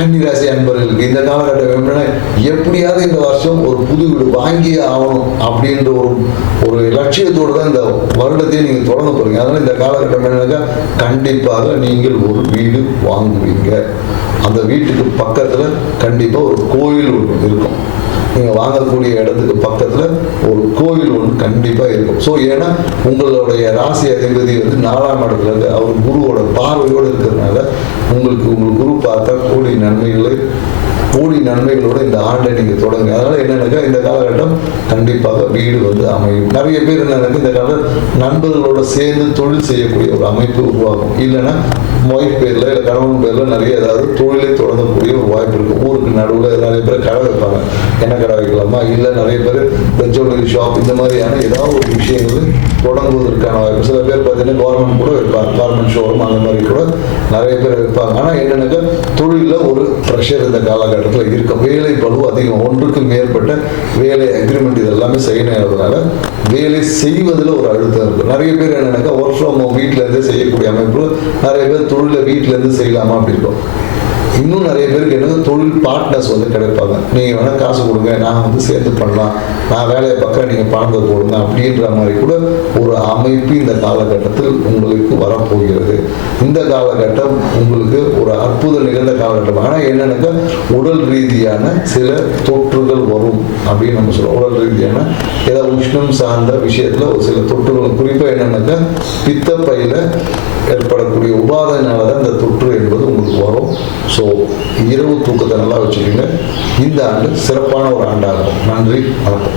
கன்னிராசி அன்பர்களுக்கு இந்த காலகட்டம் எப்படின்னா, எப்படியாவது இந்த வருஷம் ஒரு புது வீடு வாங்கியே ஆகணும் அப்படின்ற ஒரு லட்சியத்தோடு தான் இந்த வருடத்தையே நீங்கள் தொடங்க போறீங்க. அதனால இந்த காலகட்டம் என்னன்னாக்கா, கண்டிப்பாக நீங்கள் ஒரு வீடு வாங்குவீங்க. அந்த வீட்டுக்கு பக்கத்துல கண்டிப்பா ஒரு கோயில் ஒன்று இருக்கும். நீங்க வாங்கக்கூடிய இடத்துக்கு பக்கத்துல ஒரு கோயில் ஒன்று கண்டிப்பா இருக்கும். ஸோ ஏன்னா உங்களுடைய ராசி அதிபதி வந்து 4ஆம் இடத்துல இருந்து அவர் குருவோட பார்வையோடு இருக்கிறதுனால உங்களுக்கு குரு பார்த்தா கோடி நன்மைகளோட இந்த ஆண்டை நீங்க தொடங்க. அதனால என்னன்னாக்கா, இந்த காலகட்டம் கண்டிப்பாக வீடு வந்து அமையும். நிறைய பேர் என்னன்னாக்கா, இந்த காலம் நண்பர்களோட சேர்ந்து தொழில் செய்யக்கூடிய ஒரு அமைப்பு உருவாகும். இல்லைன்னா ஒய்ஃப் பேர்ல இல்லை கணவன் பேர்ல நிறைய ஏதாவது தொழிலை தொடங்கக்கூடிய ஒரு வாய்ப்பு இருக்கும். ஊருக்கு நடுவில் நிறைய பேர் கடை வைப்பாங்க. என்ன கடை வைக்கலாமா, இல்லை நிறைய பேர் ஜுவல்லரி ஷாப் இந்த மாதிரியான ஏதாவது ஒரு விஷயங்கள் தொடங்குவதற்கான வாய்ப்பு. சில பேர் பார்த்தீங்கன்னா கவர்மெண்ட் கூட வைப்பாங்க, கார்மெண்ட் ஷோரூம் அந்த மாதிரி கூட நிறைய பேர் வைப்பாங்க. ஆனால் என்னன்னாக்கா, தொழிலில் ஒரு ப்ரெஷர் இந்த காலகட்டத்தில் இருக்கும். வேலை பளு அதிகம், ஒன்றுக்கு மேற்பட்ட வேலை அக்ரிமெண்ட் இதெல்லாமே செய்யணுங்கிறதுனால வேலை செய்வதில் ஒரு அழுத்தம் இருக்கும். நிறைய பேர் என்னன்னாக்கா, ஒர்க் ஃப்ரம் ஹோம் வீட்டில இருந்தே செய்யக்கூடிய அமைப்பு, நிறைய பேர் தொழிலை வீட்டில இருந்து செய்யலாமா அப்படி இருக்கும். இன்னும் நிறைய பேருக்கு என்ன, தொழில் பார்ட்னர்ஸ் வந்து கிடைப்பாங்க. நீங்கள் வேணால் காசு கொடுங்க, நான் வந்து சேர்ந்து பண்ணலாம், நான் வேலையை பக்கம் நீங்கள் பணத்தை போடுங்க அப்படின்ற மாதிரி கூட ஒரு அமைப்பு இந்த காலகட்டத்தில் உங்களுக்கு வரப்போகிறது. இந்த காலகட்டம் உங்களுக்கு ஒரு அற்புதம் நிகழ்ந்த காலகட்டம். ஆனால் என்னன்னாக்கா, உடல் ரீதியான சில தொற்றுகள் வரும் அப்படின்னு நம்ம சொல்லுவோம். உடல் ரீதியான ஏதாவது உஷ்ணம் சார்ந்த விஷயத்தில் ஒரு சில தொற்றுகள், குறிப்பாக என்னன்னாக்கா பித்தப்பையில் ஏற்படக்கூடிய உபாதையினால தான் இந்த தொற்று என்பது உங்களுக்கு வரும். ஸோ இரவு தூக்கத்தை நல்லா வச்சுக்கோங்க. இந்த ஆண்டு சிறப்பான ஒரு ஆண்டாகும். நன்றி, வணக்கம்.